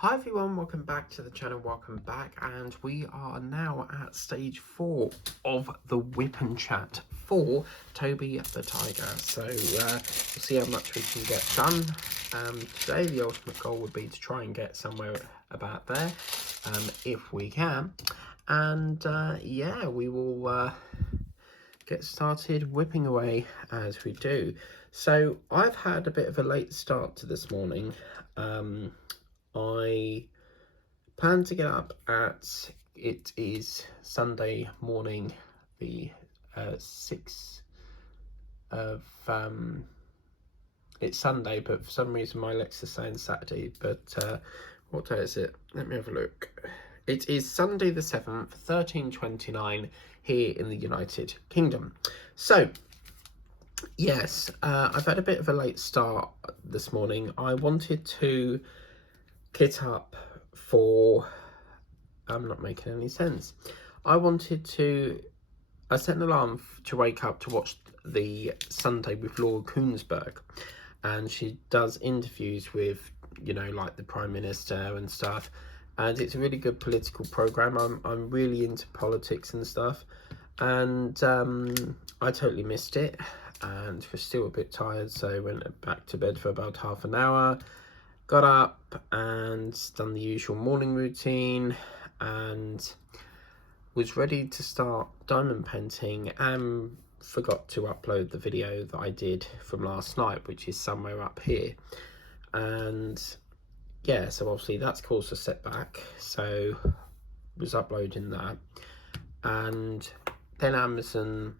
Hi everyone, welcome back to the channel, welcome back, and we are now at stage 4 of the whip and chat for Toby the Tiger. So we'll see how much we can get done. Today the ultimate goal would be to try and get somewhere about there, if we can. And yeah, we will get started whipping away as we do. So I've had a bit of a late start to this morning. I plan to get up it is Sunday morning, the 6th of, it's Sunday, but for some reason my Alexa's saying Saturday, but what day is it? Let me have a look. It is Sunday the 7th, 13:29 here in the United Kingdom. So, yes, I've had a bit of a late start this morning. I wanted to kit up for, I'm not making any sense. I set an alarm to wake up to watch the Sunday with Laura Kuenssberg, and she does interviews with, like the Prime Minister and stuff, and it's a really good political program. I'm really into politics and stuff, and I totally missed it and was still a bit tired, so I went back to bed for about half an hour. Got up and done the usual morning routine and was ready to start diamond painting, and forgot to upload the video that I did from last night, which is somewhere up here. And yeah, so obviously that's caused a setback, so was uploading that, and then Amazon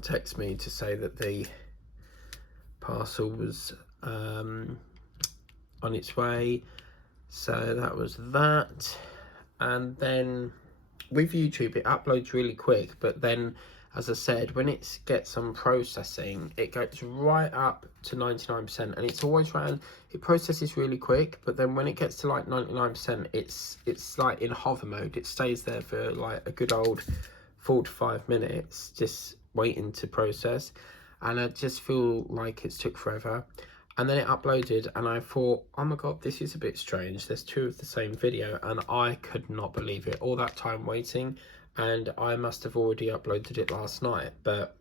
texted me to say that the parcel was on its way, so that was that. And then with YouTube it uploads really quick, but then, as I said, when it gets on processing, it goes right up to 99%, and it's always around, it processes really quick, but then when it gets to like 99%, it's like in hover mode. It stays there for like a good old 4 to 5 minutes just waiting to process, and I just feel like it's took forever. And then it uploaded, and I thought, oh my god, this is a bit strange. There's two of the same video, and I could not believe it. All that time waiting, and I must have already uploaded it last night, but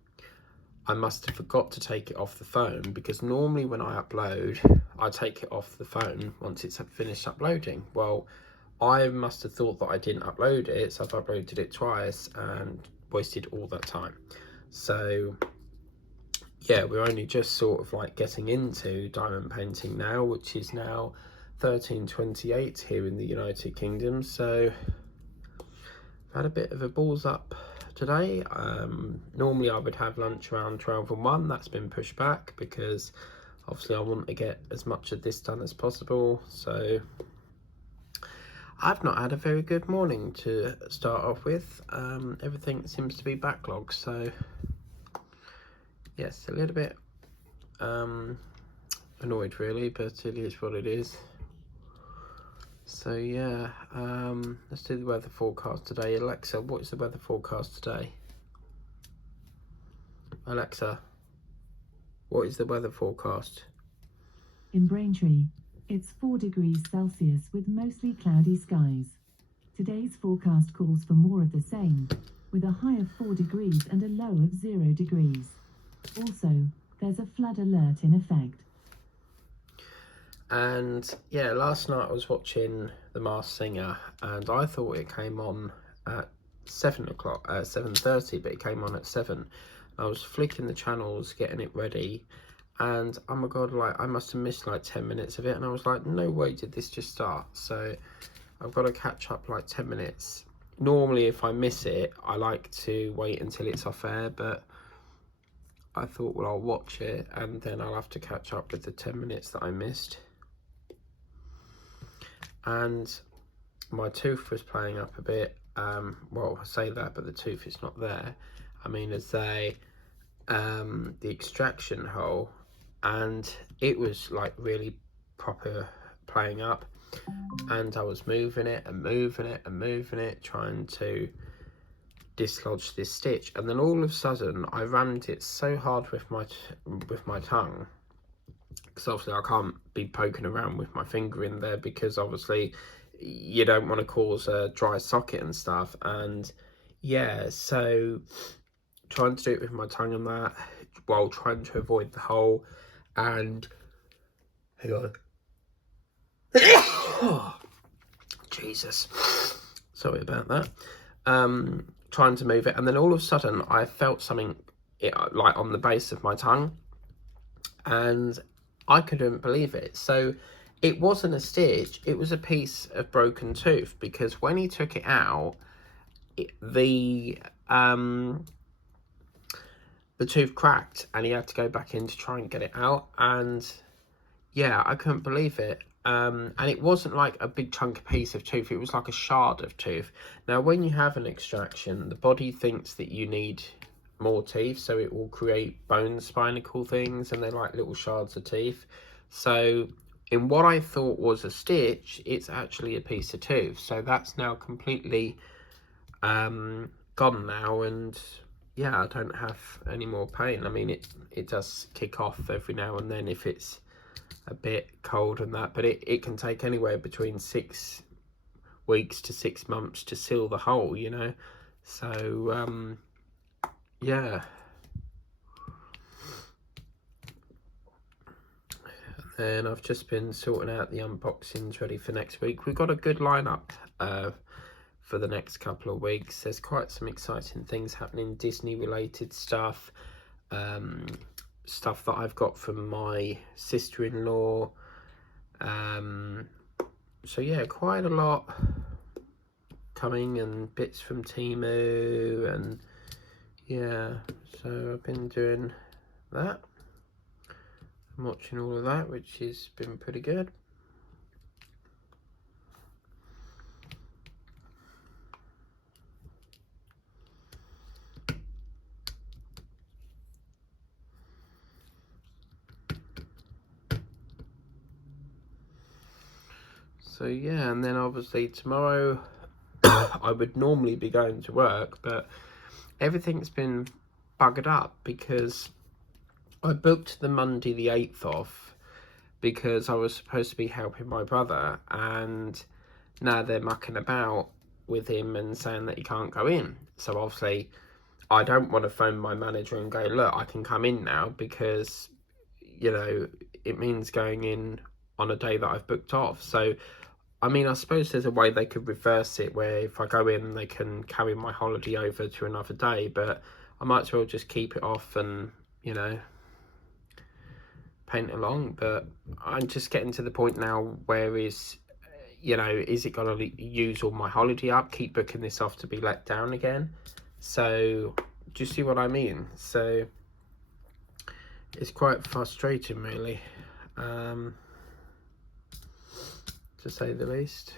I must have forgot to take it off the phone, because normally when I upload, I take it off the phone once it's finished uploading. Well, I must have thought that I didn't upload it, so I've uploaded it twice and wasted all that time. So yeah, we're only just sort of like getting into diamond painting now, which is now 13:28 here in the United Kingdom. So I've had a bit of a balls up today. Normally I would have lunch around 12 and 1. That's been pushed back because obviously I want to get as much of this done as possible. So I've not had a very good morning to start off with. Everything seems to be backlogged, so yes, a little bit annoyed really, but it is what it is. So yeah, let's do the weather forecast today. Alexa, what is the weather forecast today? Alexa, what is the weather forecast? In Braintree, it's 4 degrees Celsius with mostly cloudy skies. Today's forecast calls for more of the same, with a high of 4 degrees and a low of 0 degrees. Also, there's a flood alert in effect. And yeah, last night I was watching The Masked Singer, and I thought it came on at 7 o'clock, 7:30, but it came on at 7. I was flicking the channels, getting it ready, and oh my god, like I must have missed like 10 minutes of it, and I was like, no way did this just start. So I've got to catch up like 10 minutes. Normally if I miss it, I like to wait until it's off air, but I thought, well, I'll watch it and then I'll have to catch up with the 10 minutes that I missed. And my tooth was playing up a bit. Well, I say that, but the tooth is not there. I mean, as the extraction hole, and it was like really proper playing up, and I was moving it and moving it and moving it, trying to dislodge this stitch, and then all of a sudden I rammed it so hard with my tongue because obviously I can't be poking around with my finger in there, because obviously you don't want to cause a dry socket and stuff. And yeah, so trying to do it with my tongue and that, while trying to avoid the hole. And hang on. Oh, Jesus, sorry about that. Trying to move it, and then all of a sudden I felt something like on the base of my tongue, and I couldn't believe it. So it wasn't a stitch, it was a piece of broken tooth, because when he took it out, the tooth cracked, and he had to go back in to try and get it out. And yeah, I couldn't believe it. And it wasn't like a big chunky piece of tooth, it was like a shard of tooth. Now, when you have an extraction, the body thinks that you need more teeth, so it will create bone spinacle things, and they're like little shards of teeth. So in what I thought was a stitch, it's actually a piece of tooth. So that's now completely gone now, and yeah, I don't have any more pain. I mean, it does kick off every now and then if it's a bit cold and that, but it can take anywhere between 6 weeks to 6 months to seal the hole, you know. So yeah, and I've just been sorting out the unboxings ready for next week. We've got a good lineup for the next couple of weeks. There's quite some exciting things happening, Disney related stuff, stuff that I've got from my sister-in-law. So yeah, quite a lot coming, and bits from Temu, and yeah, so I've been doing that. I'm watching all of that, which has been pretty good. So yeah, and then obviously tomorrow I would normally be going to work, but everything's been buggered up, because I booked the Monday the 8th off because I was supposed to be helping my brother, and now they're mucking about with him and saying that he can't go in. So obviously I don't want to phone my manager and go, look, I can come in now, because, you know, it means going in on a day that I've booked off. So I mean, I suppose there's a way they could reverse it, where if I go in, they can carry my holiday over to another day, but I might as well just keep it off and, you know, paint along. But I'm just getting to the point now where is it going to use all my holiday up, keep booking this off to be let down again? So do you see what I mean? So it's quite frustrating, really, to say the least.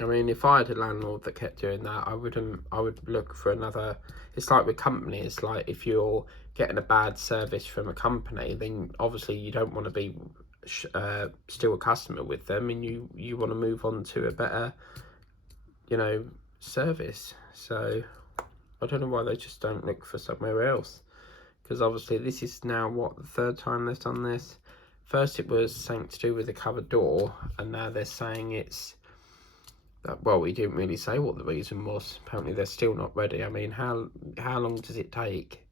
I mean, if I had a landlord that kept doing that, I would look for another. It's like with companies, like if you're getting a bad service from a company, then obviously you don't want to be still a customer with them, and you want to move on to a better, you know, service. So I don't know why they just don't look for somewhere else, because obviously this is now, what, the 3rd time they've done this. First it was something to do with the cupboard door, and now they're saying it's that, well, we didn't really say what the reason was. Apparently they're still not ready. I mean, how long does it take?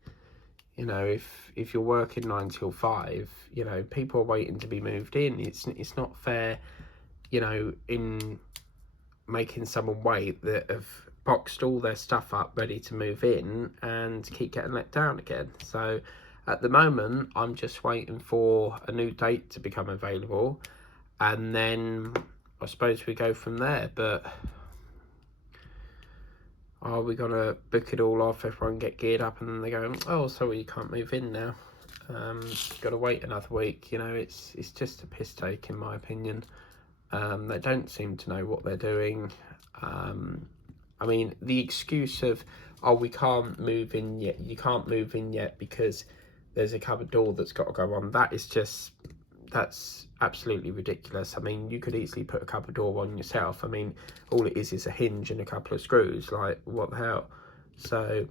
You know, if you're working 9 till 5, you know, people are waiting to be moved in. It's not fair, you know, in making someone wait that have boxed all their stuff up ready to move in and keep getting let down again. So at the moment I'm just waiting for a new date to become available, and then I suppose we go from there. But are we gonna book it all off, everyone get geared up, and then they go, oh, sorry, you can't move in now, gotta wait another week? You know, it's just a piss take, in my opinion. They don't seem to know what they're doing. I mean, the excuse of, oh, we can't move in yet, you can't move in yet because there's a cupboard door that's got to go on, that's absolutely ridiculous. I mean, you could easily put a cupboard door on yourself. I mean, all it is a hinge and a couple of screws. Like, what the hell? So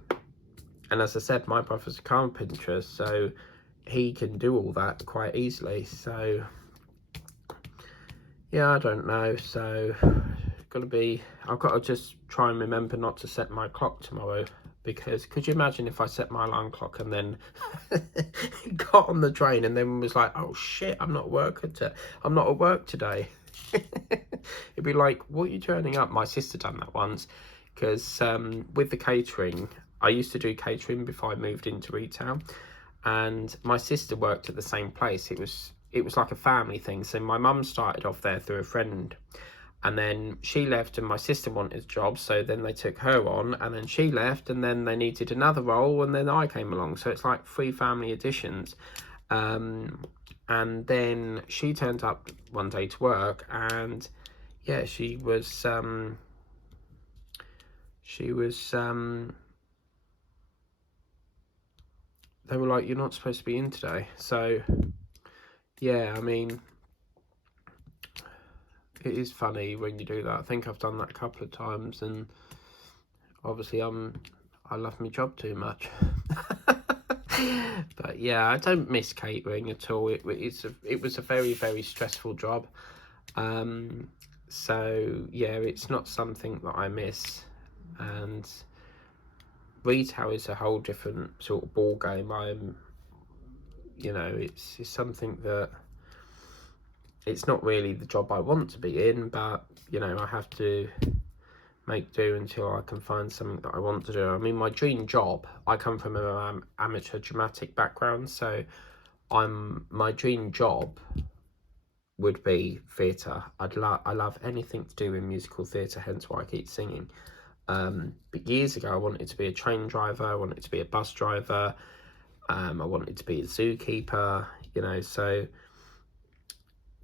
And as I said, my brother's a carpenter, so he can do all that quite easily. So yeah, I don't know. So I've got to just try and remember not to set my clock tomorrow, because could you imagine if I set my alarm clock and then got on the train and then was like, oh shit, I'm not at work today. It'd be like, what are you turning up? My sister done that once, because with the catering, I used to do catering before I moved into retail, and my sister worked at the same place. It was like a family thing. So my mum started off there through a friend, and then she left and my sister wanted a job, so then they took her on, and then she left, and then they needed another role, and then I came along. So it's like 3 family additions. And then she turned up one day to work, and yeah, she was they were like, you're not supposed to be in today. So yeah, I mean, it is funny when you do that. I think I've done that a couple of times, and obviously I love my job too much. But yeah, I don't miss catering at all. It was a very, very stressful job. So yeah, it's not something that I miss. And retail is a whole different sort of ball game. It's something that, it's not really the job I want to be in, but I have to make do until I can find something that I want to do. I mean, my dream job, I come from an amateur dramatic background, so my dream job would be theatre. I love anything to do with musical theatre, hence why I keep singing. But years ago, I wanted to be a train driver, I wanted to be a bus driver, I wanted to be a zookeeper, so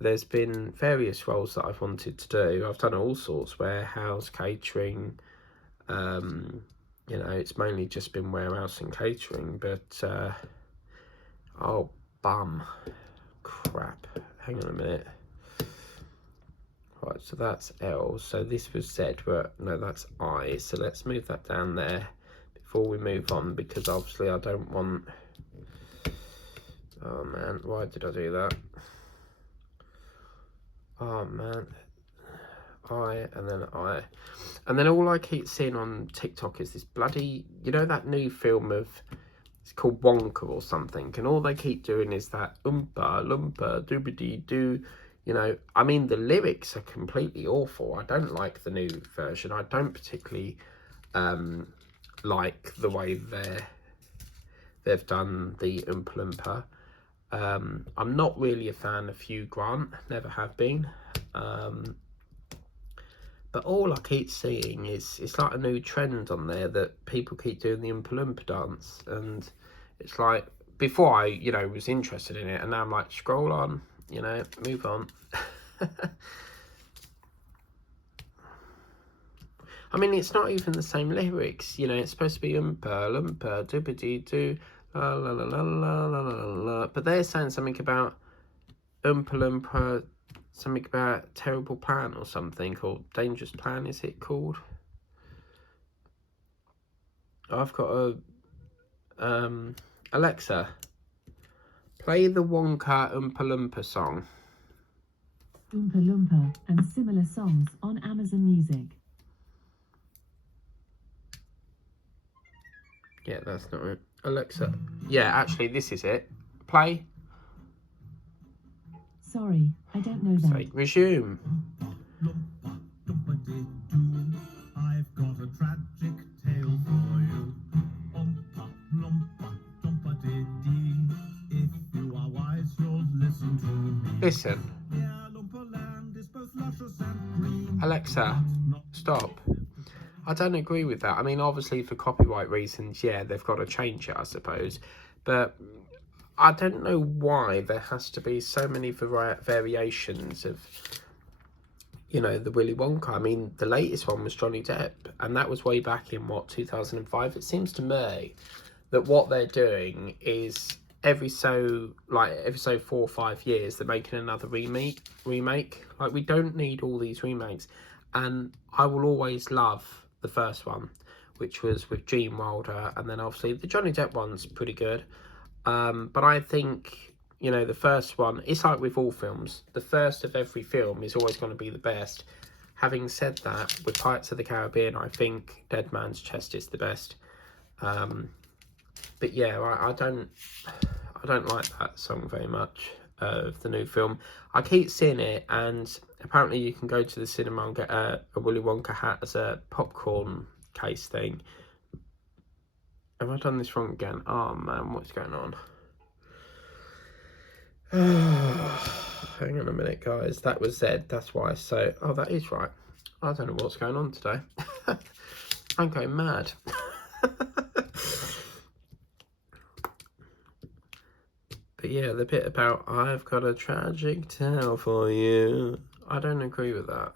there's been various roles that I've wanted to do. I've done all sorts, warehouse, catering, it's mainly just been warehouse and catering, but, oh, bum, crap, hang on a minute. Right, so that's L, so this was Z, but no, that's I, so let's move that down there before we move on, because obviously I don't want, oh man, why did I do that? Oh man, I, and then all I keep seeing on TikTok is this bloody, that new film of, it's called Wonka or something, and all they keep doing is that oompa loompa doobity doo. I mean, the lyrics are completely awful. I don't like the new version. I don't particularly like the way they've done the Oompa Loompa. I'm not really a fan of Hugh Grant, never have been. But all I keep seeing is, it's like a new trend on there that people keep doing the Oompa Loompa dance. And it's like, before I, was interested in it, and now I'm like, scroll on, move on. I mean, it's not even the same lyrics, it's supposed to be Oompa Loompa doobity doo, la la la la la la la la, but they're saying something about Oompa Loompa, something about terrible plan or something, or dangerous plan, is it called? I've got a Alexa, play the Wonka Oompa Loompa song. Oompa Loompa and similar songs on Amazon Music. Yeah, that's not it. Alexa. Yeah, actually, this is it. Play. Sorry, I don't know that. Say, resume. I've got a tragic tale for you. If you are wise, you'll listen to me. Listen. Yeah, Lumperland is both luscious and green. Alexa, stop. I don't agree with that. I mean, obviously for copyright reasons, yeah, they've got to change it, I suppose. But I don't know why there has to be so many variations of, the Willy Wonka. I mean, the latest one was Johnny Depp, and that was way back in, 2005? It seems to me that what they're doing is every so 4 or 5 years, they're making another remake. Like, we don't need all these remakes. And I will always love the first one, which was with Gene Wilder, and then obviously the Johnny Depp one's pretty good. But I think, you know, the first one, it's like with all films, the first of every film is always going to be the best. Having said that, with Pirates of the Caribbean, I think Dead Man's Chest is the best. But yeah, I don't like that song very much of the new film. I keep seeing it, and apparently you can go to the cinema and get a Willy Wonka hat as a popcorn case thing. Have I done this wrong again? Oh man, what's going on? Hang on a minute, guys. That was Z. That's why. So, oh, that is right. I don't know what's going on today. I'm going mad. But yeah, the bit about I've got a tragic tale for you, I don't agree with that.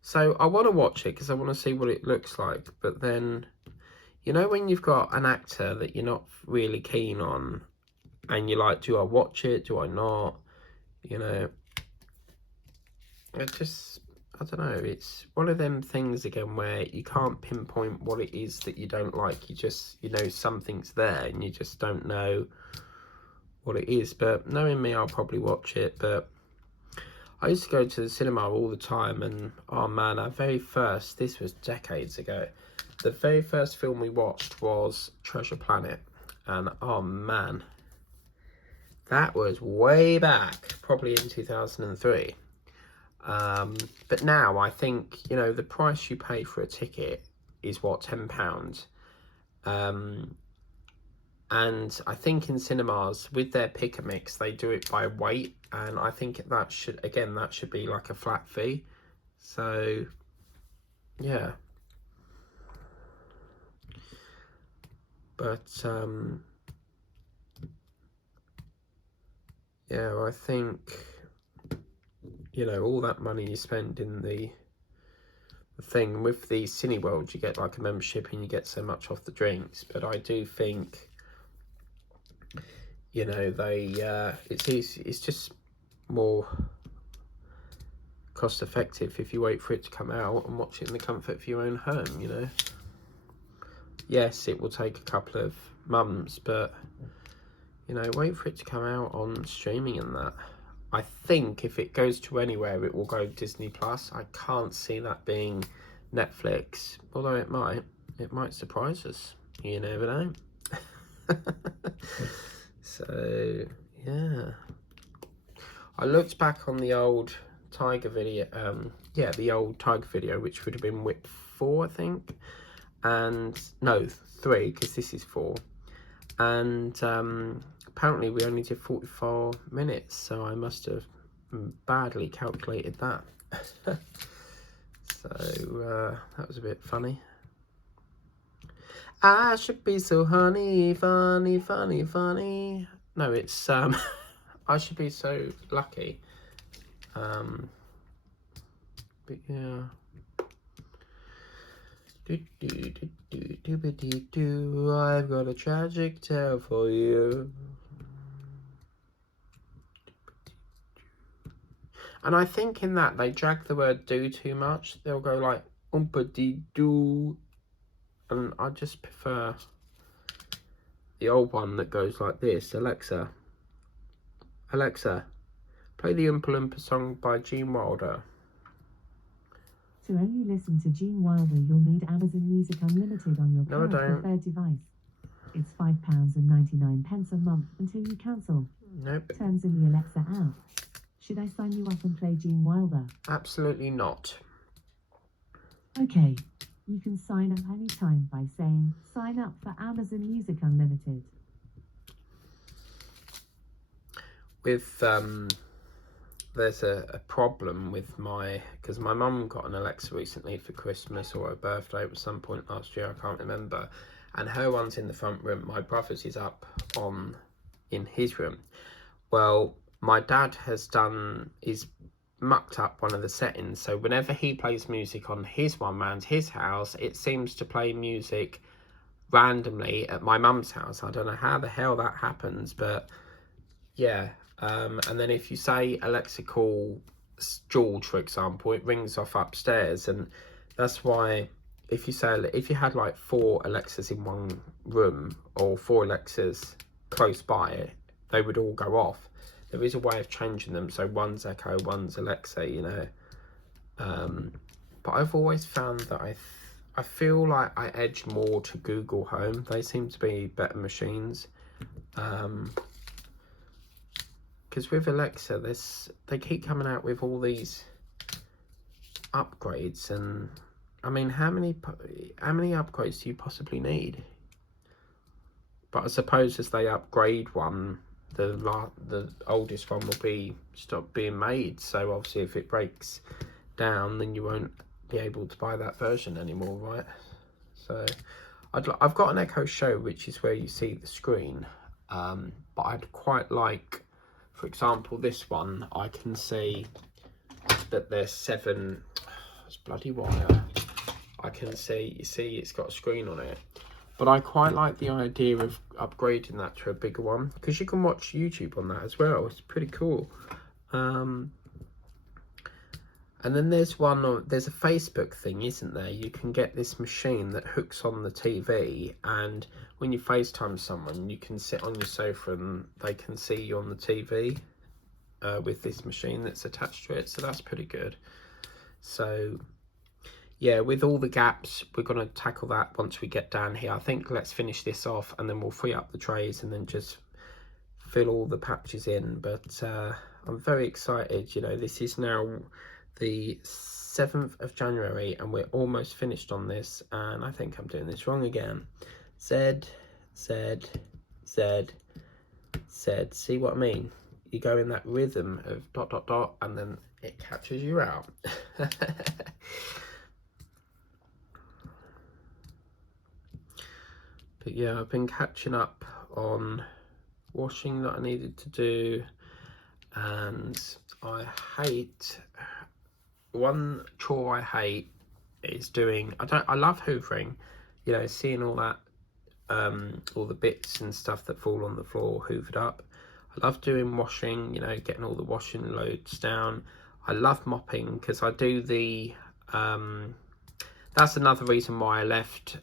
So I want to watch it because I want to see what it looks like. But then, you know, when you've got an actor that you're not really keen on, and you're like, do I watch it? Do I not? You know, it just, I don't know. It's one of them things again where you can't pinpoint what it is that you don't like. You just, you know, something's there and you just don't know what it is. But knowing me, I'll probably watch it. But I used to go to the cinema all the time, and oh man, our very first, this was decades ago, the very first film we watched was Treasure Planet. And oh man, that was way back, probably in 2003. But now I think, you know, the price you pay for a ticket is what, £10. And I think in cinemas with their pick a mix, they do it by weight, and I think that should be like a flat fee. So yeah, but yeah, I think, you know, all that money you spend in the thing with the Cineworld, you get like a membership and you get so much off the drinks. But I do think, you know, they it's easy, it's just more cost effective if you wait for it to come out and watch it in the comfort of your own home. You know, yes, it will take a couple of months, but you know, wait for it to come out on streaming and that. I think if it goes to anywhere, it will go Disney Plus. I can't see that being Netflix, although it might surprise us. You never know. So yeah, I looked back on the old Tiger video. The old Tiger video, which would have been Whip 4, I think, and no, 3, because this is 4, and apparently we only did 44 minutes, so I must have badly calculated that. So that was a bit funny. I should be so funny. No, it's I should be so lucky. But yeah. I've got a tragic tale for you. And I think in that they drag the word do too much. They'll go like oompa-dee-doo. And I just prefer the old one that goes like this. Alexa, play the Oompa Loompa song by Gene Wilder. To only listen to Gene Wilder, you'll need Amazon Music Unlimited on your current preferred device. It's £5.99 a month until you cancel. Nope. Turns in the Alexa app. Should I sign you up and play Gene Wilder? Absolutely not. Okay. You can sign up anytime by saying, sign up for Amazon Music Unlimited. With, there's a problem with because my mum got an Alexa recently for Christmas or her birthday at some point last year, I can't remember. And her one's in the front room. My brother's is up in his room. Well, my dad is mucked up one of the settings, so whenever he plays music on his one around his house, it seems to play music randomly at my mum's house. I don't know how the hell that happens, but yeah. And then if you say Alexa call George, for example, it rings off upstairs, and that's why if you had like 4 Alexas in one room or 4 Alexas close by, they would all go off. There is a way of changing them, so one's Echo, one's Alexa, you know. But I've always found that I feel like I edge more to Google Home. They seem to be better machines. Because with Alexa, they keep coming out with all these upgrades, and I mean, how many upgrades do you possibly need? But I suppose as they upgrade one, the oldest one will stop being made. So obviously, if it breaks down, then you won't be able to buy that version anymore, right? So I've got an Echo Show, which is where you see the screen, but I'd quite like, for example, this one. I can see that there's 7. It's bloody wire. I can see, you see, it's got a screen on it. But I quite like the idea of upgrading that to a bigger one, because you can watch YouTube on that as well. It's pretty cool. And then there's a Facebook thing, isn't there? You can get this machine that hooks on the TV, and when you FaceTime someone, you can sit on your sofa and they can see you on the TV with this machine that's attached to it. So that's pretty good. So yeah, with all the gaps, we're going to tackle that once we get down here. I think let's finish this off, and then we'll free up the trays and then just fill all the patches in. But I'm very excited. You know, this is now the 7th of January and we're almost finished on this, and I think I'm doing this wrong again. Z, Z, Z, Z. See what I mean? You go in that rhythm of ... and then it catches you out. But yeah, I've been catching up on washing that I needed to do, and I hate, one chore I hate is doing, I love hoovering, you know, seeing all that, all the bits and stuff that fall on the floor hoovered up. I love doing washing, you know, getting all the washing loads down. I love mopping, because I do the, that's another reason why I left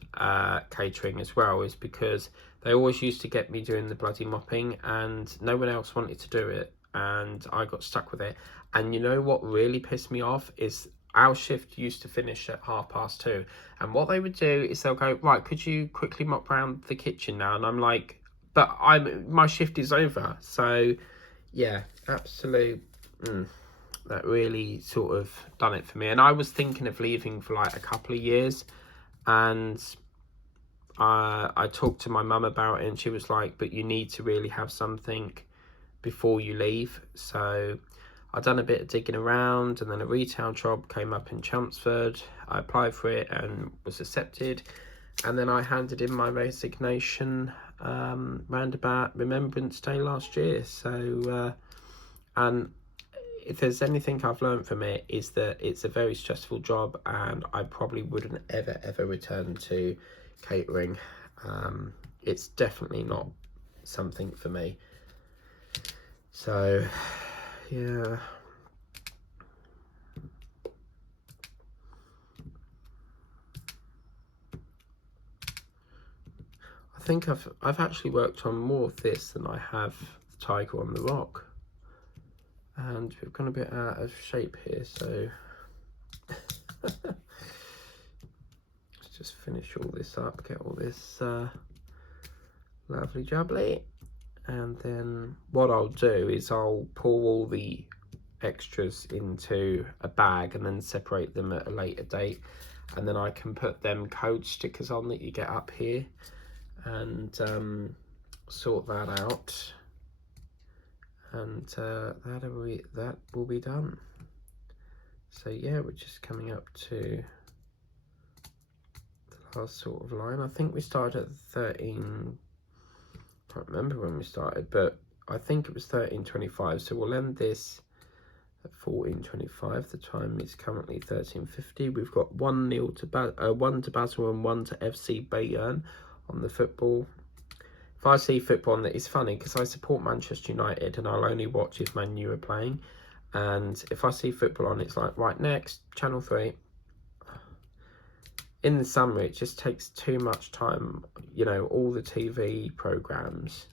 catering as well, is because they always used to get me doing the bloody mopping and no one else wanted to do it, and I got stuck with it. And you know what really pissed me off is our shift used to finish at 2:30, and what they would do is they'll go, right, could you quickly mop around the kitchen now? And I'm like, but my shift is over. So yeah, absolute that really sort of done it for me. And I was thinking of leaving for like a couple of years, and I talked to my mum about it, and she was like, but you need to really have something before you leave. So I'd done a bit of digging around, and then a retail job came up in Chelmsford. I applied for it and was accepted, and then I handed in my resignation round about Remembrance Day last year. So and if there's anything I've learned from it, is that it's a very stressful job, and I probably wouldn't ever return to catering. It's definitely not something for me. So yeah, I think I've actually worked on more of this than I have the Tiger on the Rock. And we've gone a bit out of shape here, so let's just finish all this up, get all this lovely jubbly, and then what I'll do is I'll pull all the extras into a bag and then separate them at a later date, and then I can put them code stickers on that you get up here and sort that out. And that will be done. So yeah, we're just coming up to the last sort of line. I think we started at 13, can't remember when we started, but I think it was 13:25. So we'll end this at 14:25. The time is currently 13:50. We've got 1-0 to 1 to Basel and 1 to FC Bayern on the football. If I see football on that, it's funny because I support Manchester United and I'll only watch if Man U are playing. And if I see football on, it's like, right, next, Channel 3. in the summer it just takes too much time. You know, all the TV programs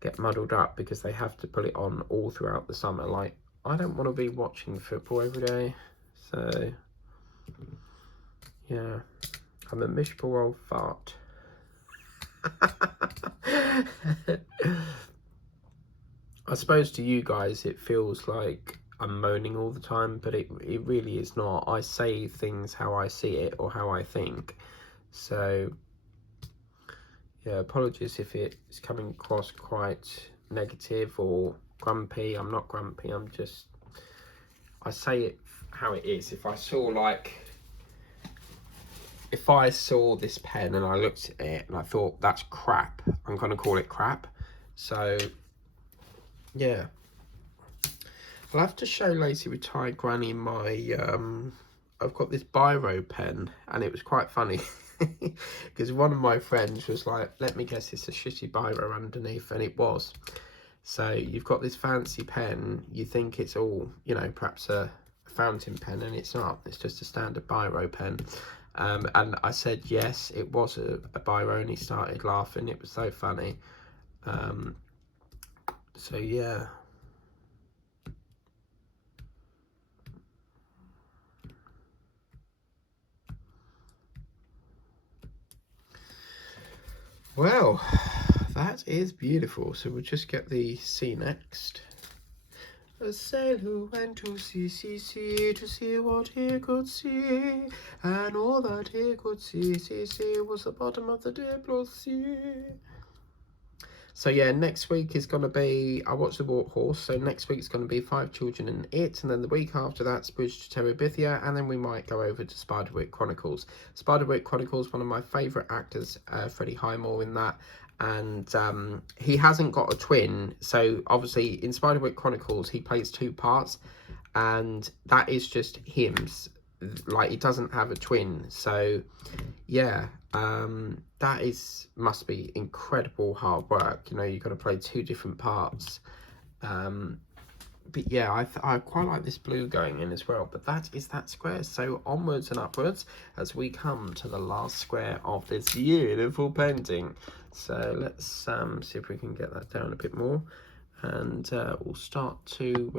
get muddled up because they have to put it on all throughout the summer. Like, I don't want to be watching football every day. So, yeah, I'm a miserable old fart. I suppose to you guys it feels like I'm moaning all the time, but it really is not. I say things how I see it or how I think. So, yeah, apologies if it's coming across quite negative or grumpy. I'm not grumpy, I say it how it is. If I saw this pen and I looked at it and I thought that's crap, I'm going to call it crap. So, yeah. I'll have to show Lazy Retired Granny my, I've got this biro pen, and it was quite funny because one of my friends was like, let me guess it's a shitty biro underneath, and it was. So you've got this fancy pen, you think it's all, you know, perhaps a fountain pen, and it's not. It's just a standard biro pen. And I said yes, it was a biro, and he started laughing. It was so funny. So yeah. Well, that is beautiful. So we'll just get the C next. A sailor went to sea to see what he could see, and all that he could see was the bottom of the deep blue sea. So yeah, next week is going to be, I watched The Walk Horse, so next week's going to be 5 Children and It, and then the week after that's Bridge to Terabithia, and then we might go over to Spiderwick Chronicles. Spiderwick Chronicles, one of my favourite actors, Freddie Highmore in that, and he hasn't got a twin, so obviously in Spiderwick Chronicles he plays 2 parts, and that is just him, like he doesn't have a twin. So yeah, that must be incredible hard work. You know, you've got to play 2 different parts. But yeah, I quite like this blue going in as well. But that is that square. So onwards and upwards as we come to the last square of this beautiful painting. So let's see if we can get that down a bit more, and we'll start to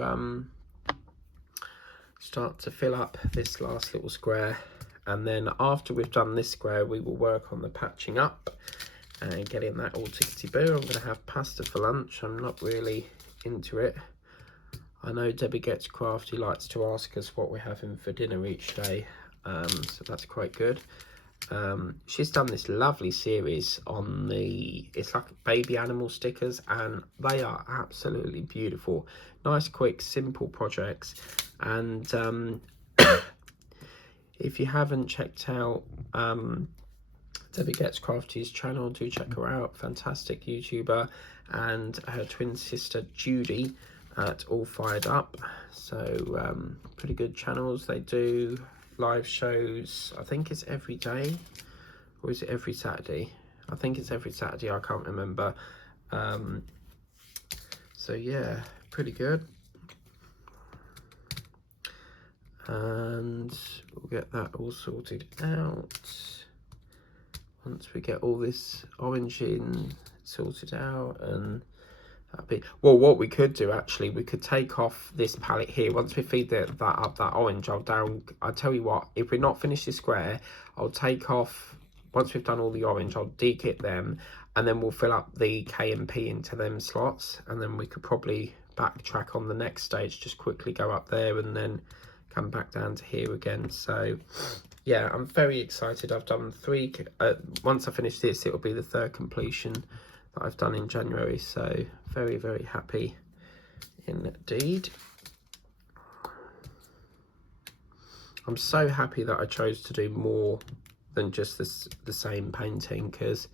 fill up this last little square. And then after we've done this square, we will work on the patching up and getting that all tickety-boo. I'm going to have pasta for lunch. I'm not really into it. I know Debbie Gets Crafty likes to ask us what we're having for dinner each day, so that's quite good. She's done this lovely series on it's like baby animal stickers, and they are absolutely beautiful. Nice, quick, simple projects. And if you haven't checked out Debbie Gets Crafty's channel, do check her out. Fantastic YouTuber, and her twin sister Judy at All Fired Up. So pretty good channels. They do live shows, I think it's every day, or is it every Saturday? I think it's every Saturday, I can't remember. So yeah, pretty good. And we'll get that all sorted out once we get all this orange in sorted out. And that'd be, well, what we could do actually, we could take off this palette here. Once we feed that orange, I'll tell you what, if we're not finished this square, I'll take off, once we've done all the orange, I'll dekit them, and then we'll fill up the K and P into them slots, and then we could probably backtrack on the next stage, just quickly go up there and then come back down to here again. So yeah, I'm very excited. I've done 3, once I finish this, it'll be the 3rd completion that I've done in January, so very, very happy indeed. I'm so happy that I chose to do more than just the same painting, because,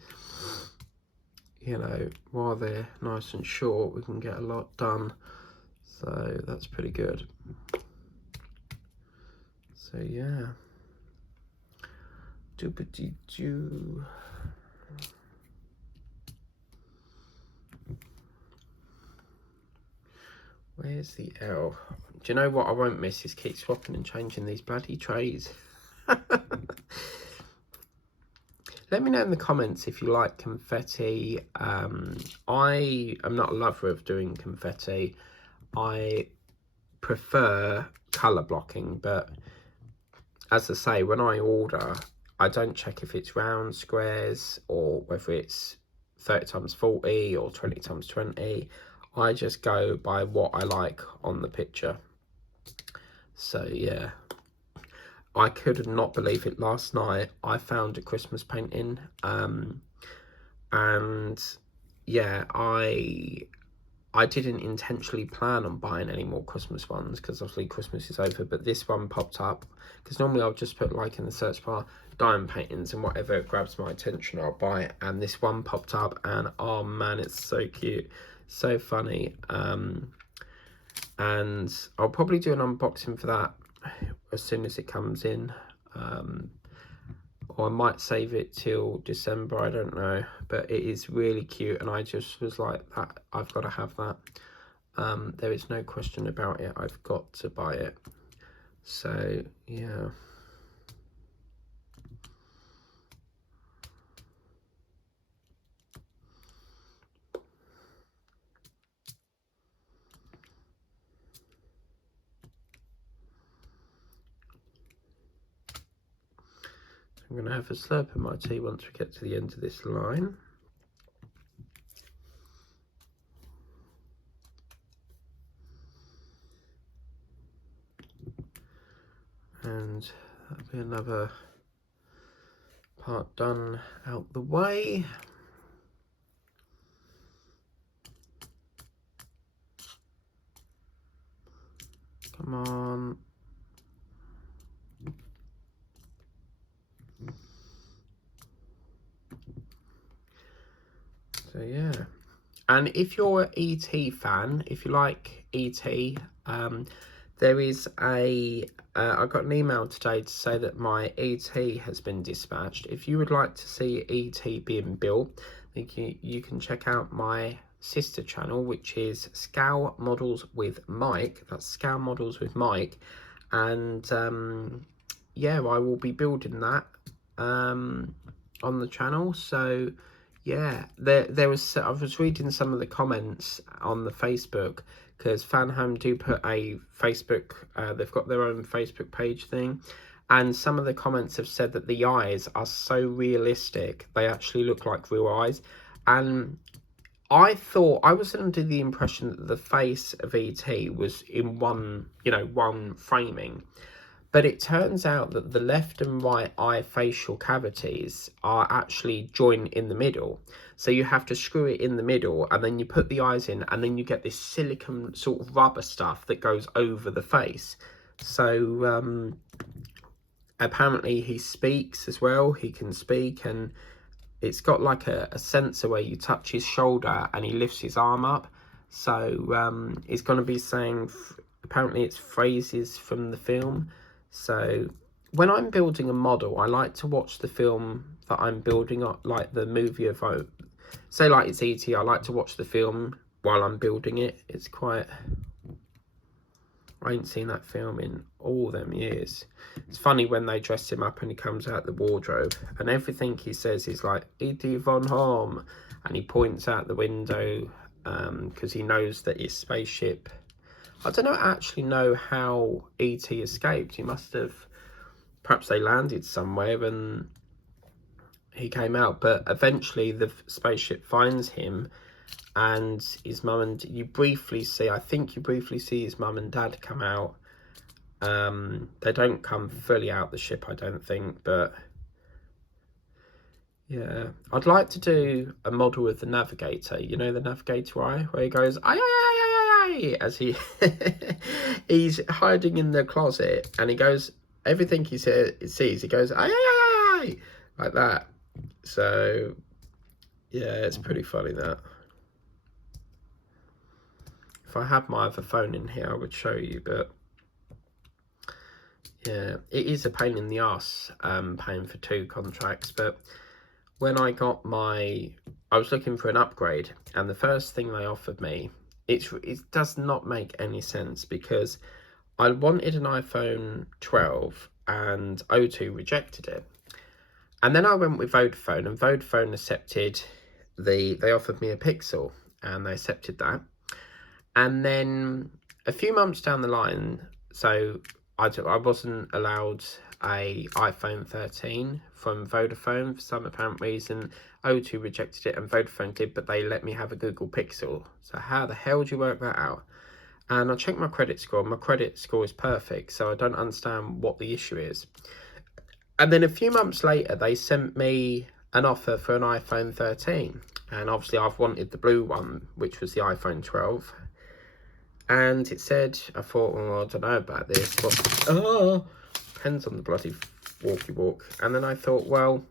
you know, while they're nice and short, we can get a lot done, so that's pretty good. So yeah, doopity-doo. Where's the L? Do you know what I won't miss is keep swapping and changing these bloody trays. let me know in the comments if you like confetti. I am not a lover of doing confetti. I prefer colour blocking, but as I say, when I order, I don't check if it's round, squares, or whether it's 30 times 40 or 20 times 20. I just go by what I like on the picture. So yeah, I could not believe it. Last night I found a Christmas painting, and yeah, I didn't intentionally plan on buying any more Christmas ones because obviously Christmas is over, but this one popped up because normally I'll just put like in the search bar diamond paintings, and whatever grabs my attention I'll buy it, and this one popped up, and oh man, it's so cute, so funny. And I'll probably do an unboxing for that as soon as it comes in, or I might save it till December, I don't know, but it is really cute, and I just was like, that I've got to have that. There is no question about it, I've got to buy it. So yeah, I'm going to have a slurp of my tea once we get to the end of this line. And that'll be another part done out the way. Come on. So yeah, and if you're an ET fan, if you like ET, there is a I got an email today to say that my ET has been dispatched. If you would like to see ET being built, I think you can check out my sister channel, which is Scale Models with Mike. That's Scale Models with Mike, and yeah, I will be building that on the channel. So yeah, there was, I was reading some of the comments on the Facebook, because Fanhome do put a Facebook, they've got their own Facebook page thing, and some of the comments have said that the eyes are so realistic, they actually look like real eyes. And I thought, I was under the impression that the face of ET was in one, you know, one framing. But it turns out that the left and right eye facial cavities are actually joined in the middle. So you have to screw it in the middle, and then you put the eyes in, and then you get this silicone sort of rubber stuff that goes over the face. So apparently he speaks as well. He can speak, and it's got like a sensor where you touch his shoulder and he lifts his arm up. So he's going to be saying, apparently it's phrases from the film. So when I'm building a model, I like to watch the film that I'm building up, like the movie of, say like it's E.T., I like to watch the film while I'm building it. It's quite, I ain't seen that film in all them years. It's funny when they dress him up and he comes out the wardrobe, and everything he says is like, E.T. von home, and he points out the window, because he knows that his spaceship, I don't actually know how E.T. escaped. He must have, perhaps they landed somewhere and he came out, but eventually the spaceship finds him, and his mum and, you briefly see, I think you briefly see his mum and dad come out. They don't come fully out the ship, I don't think, but yeah. I'd like to do a model with the navigator, you know, the navigator eye, where he goes, ay, ay, ay, ay, ay, as he he's hiding in the closet, and he goes, everything he sees, he goes, ay, ay, ay, ay, like that. So yeah, it's pretty funny that. If I had my other phone in here, I would show you, but yeah, it is a pain in the ass paying for 2 contracts. But when I got I was looking for an upgrade, and the first thing they offered me, it does not make any sense, because I wanted an iPhone 12 and O2 rejected it. And then I went with Vodafone, and Vodafone accepted they offered me a Pixel, and they accepted that. And then a few months down the line, so I wasn't allowed a iPhone 13 from Vodafone for some apparent reason. O2 rejected it and Vodafone did, but they let me have a Google Pixel. So how the hell do you work that out? And I checked my credit score. My credit score is perfect, so I don't understand what the issue is. And then a few months later, they sent me an offer for an iPhone 13. And obviously I've wanted the blue one, which was the iPhone 12. And it said, I thought, well, I don't know about this, but depends on the bloody walkie walk. And then I thought, well,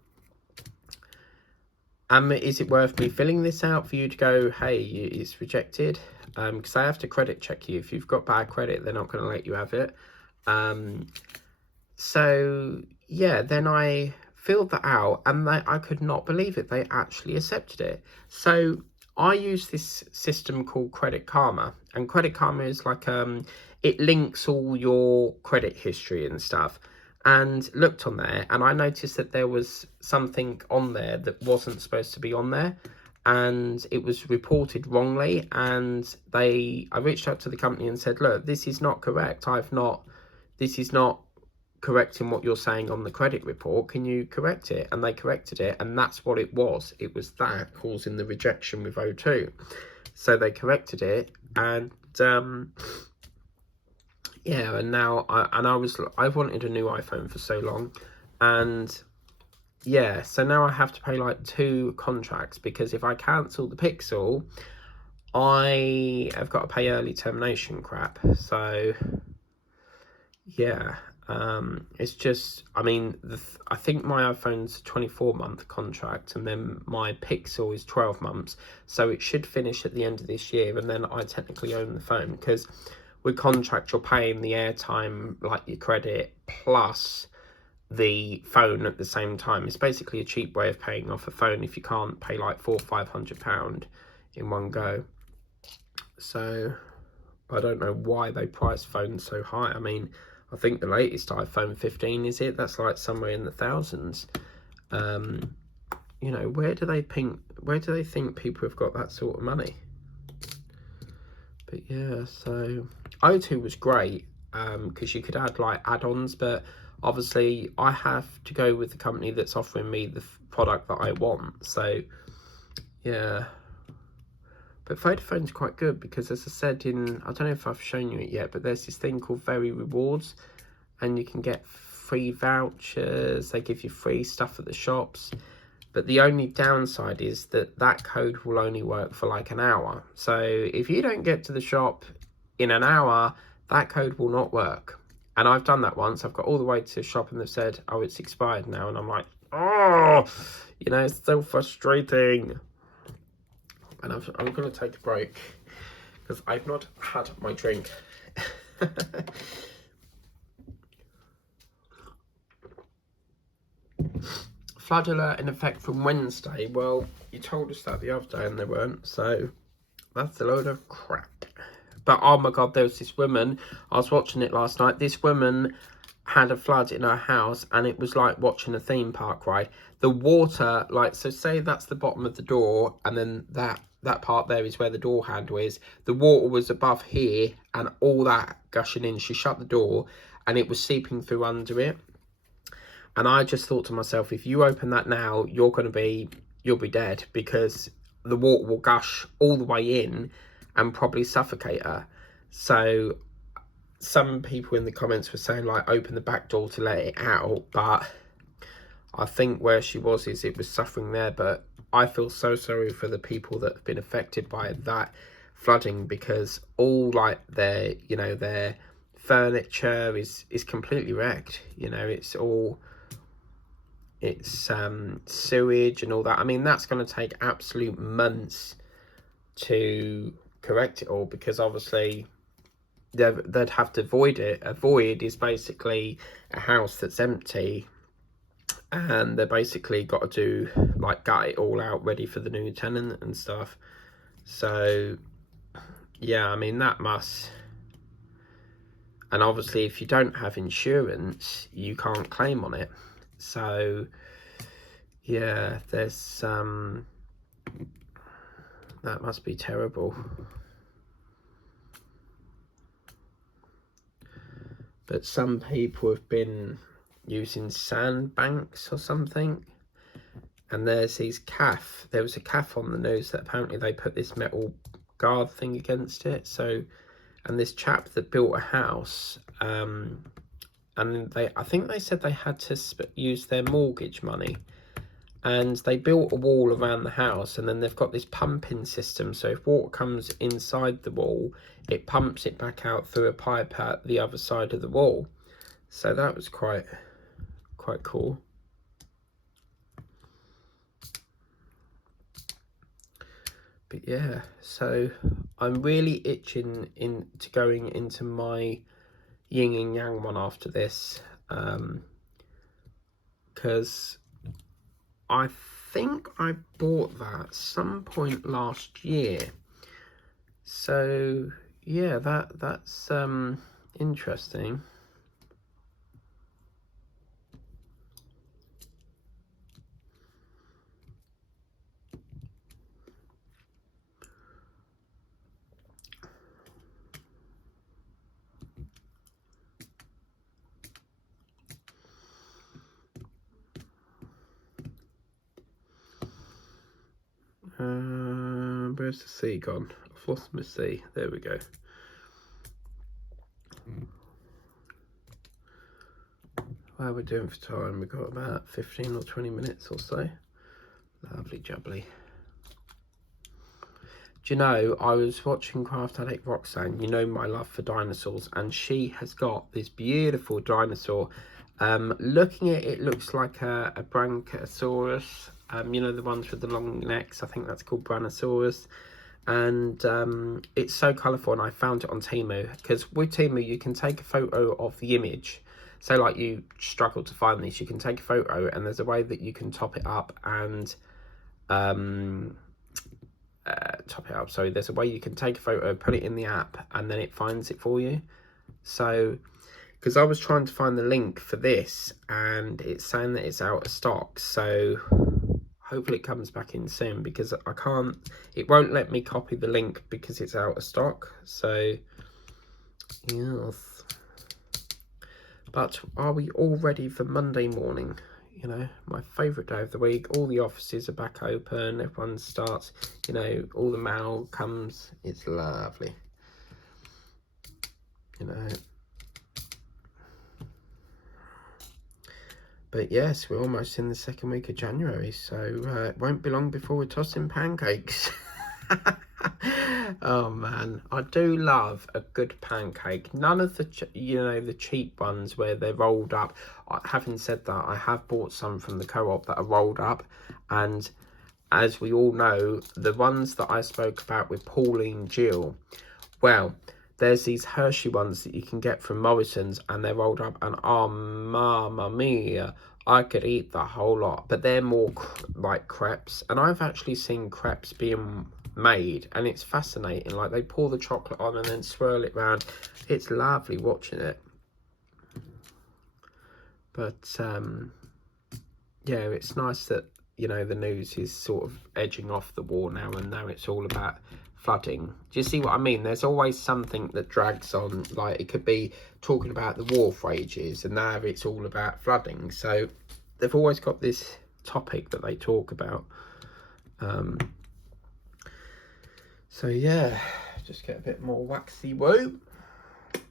is it worth me filling this out for you to go, hey, it's rejected? Because I have to credit check you. If you've got bad credit, they're not going to let you have it. So yeah, then I filled that out, and I could not believe it. They actually accepted it. So I use this system called Credit Karma, and Credit Karma is like it links all your credit history and stuff. And looked on there, and I noticed that there was something on there that wasn't supposed to be on there, and it was reported wrongly. And I reached out to the company and said, look, this is not correct. This is not correct in what you're saying on the credit report. Can you correct it? And they corrected it, and that's what it was. It was that causing the rejection with O2. So they corrected it, and yeah, and now I've wanted a new iPhone for so long, and yeah, so now I have to pay like 2 contracts, because if I cancel the Pixel, I have got to pay early termination crap. So yeah, it's just, I mean, I think my iPhone's a 24-month contract, and then my Pixel is 12 months, so it should finish at the end of this year, and then I technically own the phone, because with contract you're paying the airtime, like your credit, plus the phone at the same time. It's basically a cheap way of paying off a phone if you can't pay like £400-500 in one go. So I don't know why they price phones so high. I mean, I think the latest iPhone 15 is it? That's like somewhere in the thousands. You know, where do they think people have got that sort of money? But yeah, so O2 was great, because you could add like add-ons, but obviously I have to go with the company that's offering me the product that I want. So yeah, but Vodafone's quite good, because as I said I don't know if I've shown you it yet, but there's this thing called Very Rewards, and you can get free vouchers. They give you free stuff at the shops. But the only downside is that code will only work for like an hour. So if you don't get to the shop in an hour, that code will not work. And I've done that once. I've got all the way to the shop and they've said, oh, it's expired now. And I'm like, oh, you know, it's so frustrating. And I'm going to take a break, because I've not had my drink. Flood alert in effect from Wednesday. Well, you told us that the other day and they weren't, so that's a load of crap. But oh my god, there was this woman, I was watching it last night, this woman had a flood in her house, and it was like watching a theme park ride. The water, like, so say that's the bottom of the door, and then that part there is where the door handle is. The water was above here, and all that gushing in. She shut the door, and it was seeping through under it. And I just thought to myself, if you open that now, you'll be dead, because the water will gush all the way in and probably suffocate her. So some people in the comments were saying, like, open the back door to let it out, but I think where she was is it was suffering there. But I feel so sorry for the people that have been affected by that flooding, because all like their furniture is completely wrecked. You know, it's sewage and all that. I mean, that's going to take absolute months to correct it all, because obviously they'd have to void it. A void is basically a house that's empty, and they basically got to do like gut it all out ready for the new tenant and stuff. So yeah, I mean, that must, and obviously if you don't have insurance you can't claim on it. So yeah, there's that must be terrible. But some people have been using sandbanks or something. And there's these there was a calf on the news that apparently they put this metal guard thing against it. So, and this chap that built a house, and I think they said they had to use their mortgage money, and they built a wall around the house, and then they've got this pumping system. So if water comes inside the wall, it pumps it back out through a pipe at the other side of the wall. So that was quite cool. But yeah, so I'm really itching into going into my yin and yang one after this, because I think I bought that some point last year. So yeah, that's interesting. Where's the C gone? I've lost my C. There we go. How are we doing for time? We've got about 15 or 20 minutes or so. Lovely jubbly. Do you know, I was watching Craft Addict Roxanne, you know my love for dinosaurs, and she has got this beautiful dinosaur. Looking at it, looks like a Brachiosaurus. You know, the ones with the long necks, I think that's called Brachiosaurus. And it's so colourful, and I found it on Temu, because with Temu you can take a photo of the image. So like you struggle to find these, you can take a photo, and there's a way that you can top it up and sorry, there's a way you can take a photo, put it in the app, and then it finds it for you. So because I was trying to find the link for this, and it's saying that it's out of stock, so hopefully it comes back in soon, because I can't, it won't let me copy the link because it's out of stock. So yes, but are we all ready for Monday morning? You know, my favourite day of the week. All the offices are back open, everyone starts, you know, all the mail comes. It's lovely, you know. But yes, we're almost in the second week of January, so it won't be long before we're tossing pancakes. Oh man, I do love a good pancake. None of the the cheap ones where they're rolled up. Having said that, I have bought some from the co-op that are rolled up, and as we all know, the ones that I spoke about with Pauline Jill, well, there's these Hershey ones that you can get from Morrison's, and they're rolled up, and oh mamma mia, I could eat the whole lot. But they're more like crepes, and I've actually seen crepes being made, and it's fascinating. Like they pour the chocolate on and then swirl it round. It's lovely watching it. But yeah, it's nice that, you know, the news is sort of edging off the war now, and now it's all about flooding. Do you see what I mean? There's always something that drags on. Like it could be talking about the war for ages, and now it's all about flooding. So they've always got this topic that they talk about. So yeah, just get a bit more waxy woo.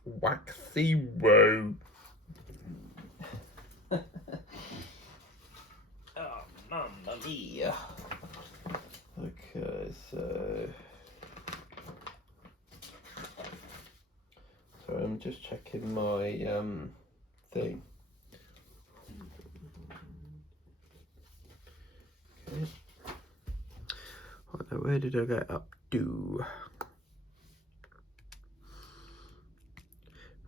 Waxy woo. Oh, mamma mia. Okay, so I'm just checking my thing. Okay. Right, now where did I get up to?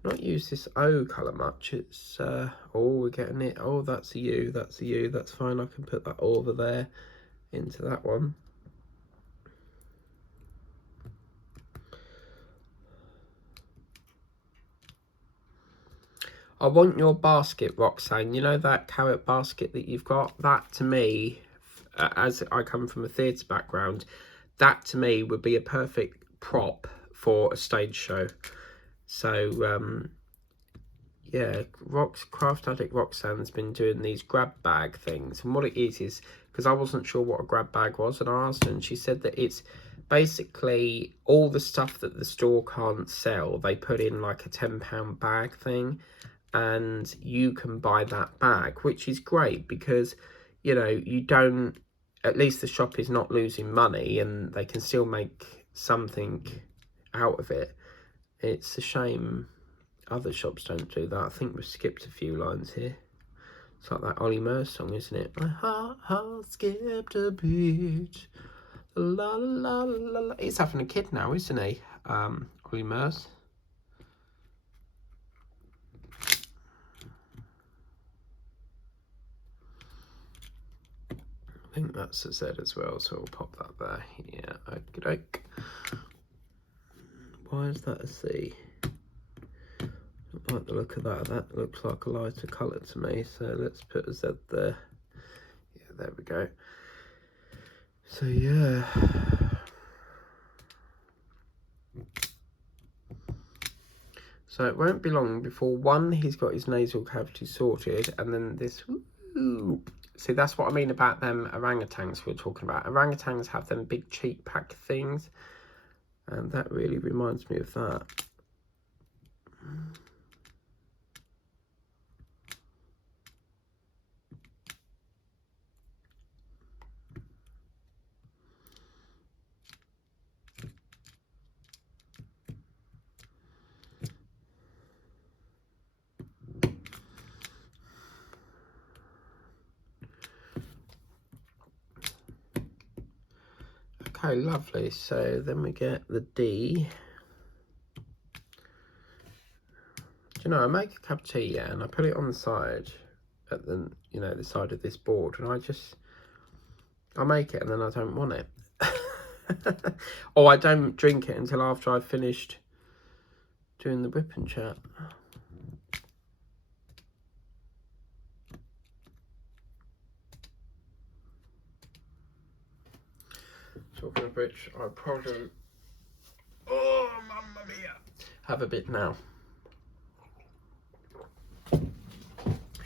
Not use this O colour much. It's oh, we're getting it. Oh, that's a U, that's a U, that's fine. I can put that over there into that one. I want your basket, Roxanne. You know that carrot basket that you've got? That to me, as I come from a theatre background, that to me would be a perfect prop for a stage show. So, yeah, Craft Addict Roxanne's been doing these grab bag things. And what it is because I wasn't sure what a grab bag was, and I asked her, and she said that it's basically all the stuff that the store can't sell. They put in like a £10 bag thing, and you can buy that bag, which is great because, you know, you don't, at least the shop is not losing money and they can still make something out of it. It's a shame other shops don't do that. I think we've skipped a few lines here. It's like that Ollie Murs song, isn't it? My heart skipped a beat. La la la la la. He's having a kid now, isn't he? Ollie Murs. I think that's a Z as well, so we'll pop that there. Yeah, okie doke. Why is that a C? I like the look of that. That looks like a lighter colour to me, so let's put a Z there. Yeah, there we go. So yeah. So it won't be long before, one, he's got his nasal cavity sorted, and then this, ooh. See, that's what I mean about them orangutans we're talking about. Orangutans have them big cheek pack things, and that really reminds me of that. Okay, lovely. So then we get the D. Do you know, I make a cup of tea, yeah, and I put it on the side at the, you know, the side of this board, and I make it and then I don't want it. Or I don't drink it until after I've finished doing the whip and chat. Talking of which, I probably, oh mamma mia, have a bit now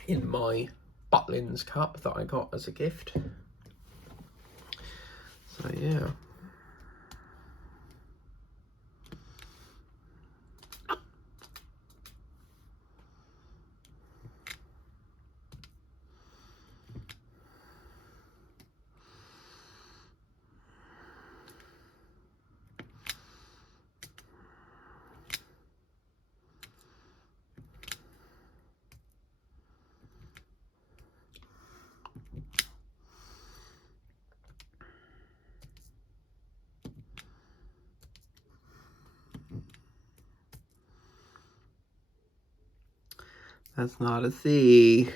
in my Blakelands cup that I got as a gift. So yeah. That's not a C.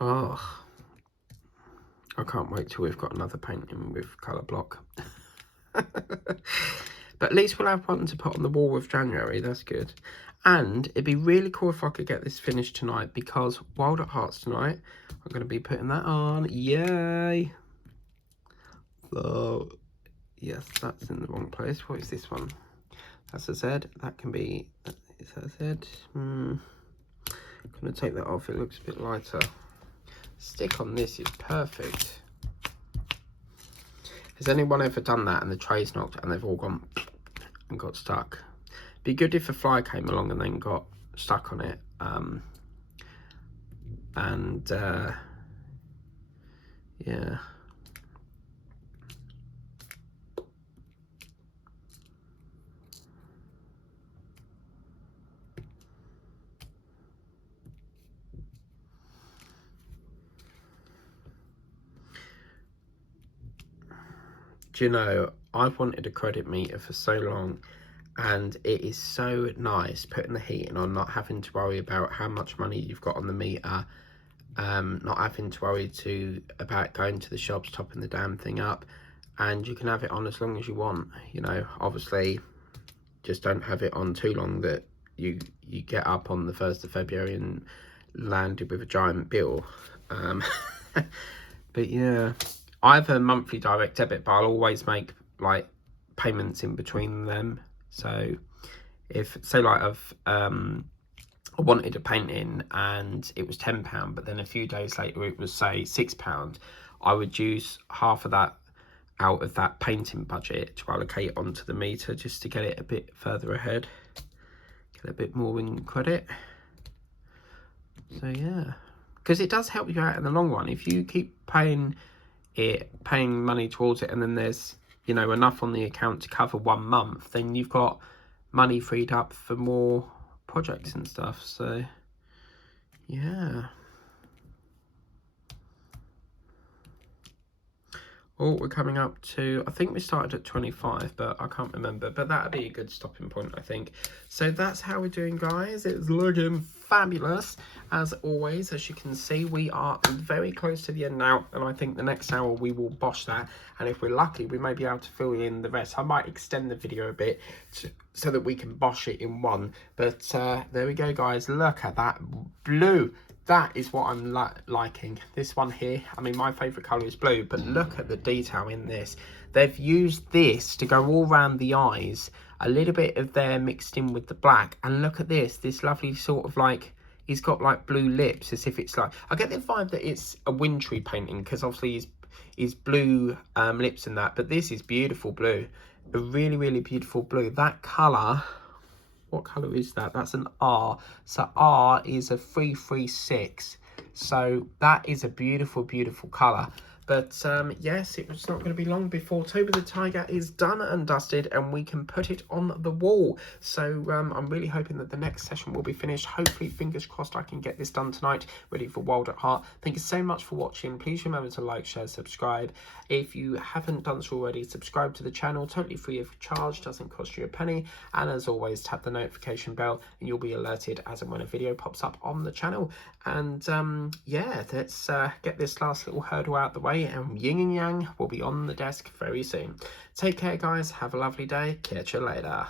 Oh, I can't wait till we've got another painting with colour block. But at least we'll have one to put on the wall of January. That's good. And it'd be really cool if I could get this finished tonight, because Wild at Hearts tonight, I'm going to be putting that on. Yay! So, yes, that's in the wrong place. What is this one? That's a Z. That can be, is that a Z? I'm going to take that off. It looks a bit lighter. Stick on this is perfect. Has anyone ever done that and the tray's knocked and they've all gone and got stuck? Be good if a fly came along and then got stuck on it. Yeah. Do you know, I've wanted a credit meter for so long, and it is so nice putting the heating on, not having to worry about how much money you've got on the meter, not having to worry about going to the shops, topping the damn thing up, and you can have it on as long as you want. You know, obviously just don't have it on too long that you get up on the 1st of February and landed with a giant bill. But yeah, I have a monthly direct debit, but I'll always make like payments in between them. So if, say, like I wanted a painting and it was £10, but then a few days later it was, say, £6, I would use half of that out of that painting budget to allocate onto the meter, just to get it a bit further ahead, get a bit more in credit. So yeah, because it does help you out in the long run. If you keep paying money towards it, and then there's, you know, enough on the account to cover 1 month, then you've got money freed up for more projects and stuff. So yeah. Oh, we're coming up to, I think we started at 25, but I can't remember. But that'd be a good stopping point, I think. So that's how we're doing, guys. It's looking fabulous. As always, as you can see, we are very close to the end now. And I think the next hour we will bosh that. And if we're lucky, we may be able to fill in the rest. I might extend the video a bit so that we can bosh it in one. But there we go, guys. Look at that blue. That is what I'm liking. This one here, I mean, my favourite colour is blue, but look at the detail in this. They've used this to go all around the eyes, a little bit of there mixed in with the black. And look at this lovely sort of like, he's got like blue lips, as if it's like, I get the vibe that it's a wintry painting, because obviously he's blue lips and that, but this is beautiful blue. A really, really beautiful blue. That colour... What colour is that? That's an R. So R is a 336. So that is a beautiful, beautiful colour. But yes, it was not going to be long before Toby the Tiger is done and dusted and we can put it on the wall. So I'm really hoping that the next session will be finished. Hopefully, fingers crossed, I can get this done tonight, ready for Wild at Heart. Thank you so much for watching. Please remember to like, share, subscribe. If you haven't done so already, subscribe to the channel, totally free of charge, doesn't cost you a penny. And as always, tap the notification bell and you'll be alerted as and when a video pops up on the channel. And yeah, let's get this last little hurdle out the way, and yin and yang will be on the desk very soon. Take care, guys. Have a lovely day. Catch you later.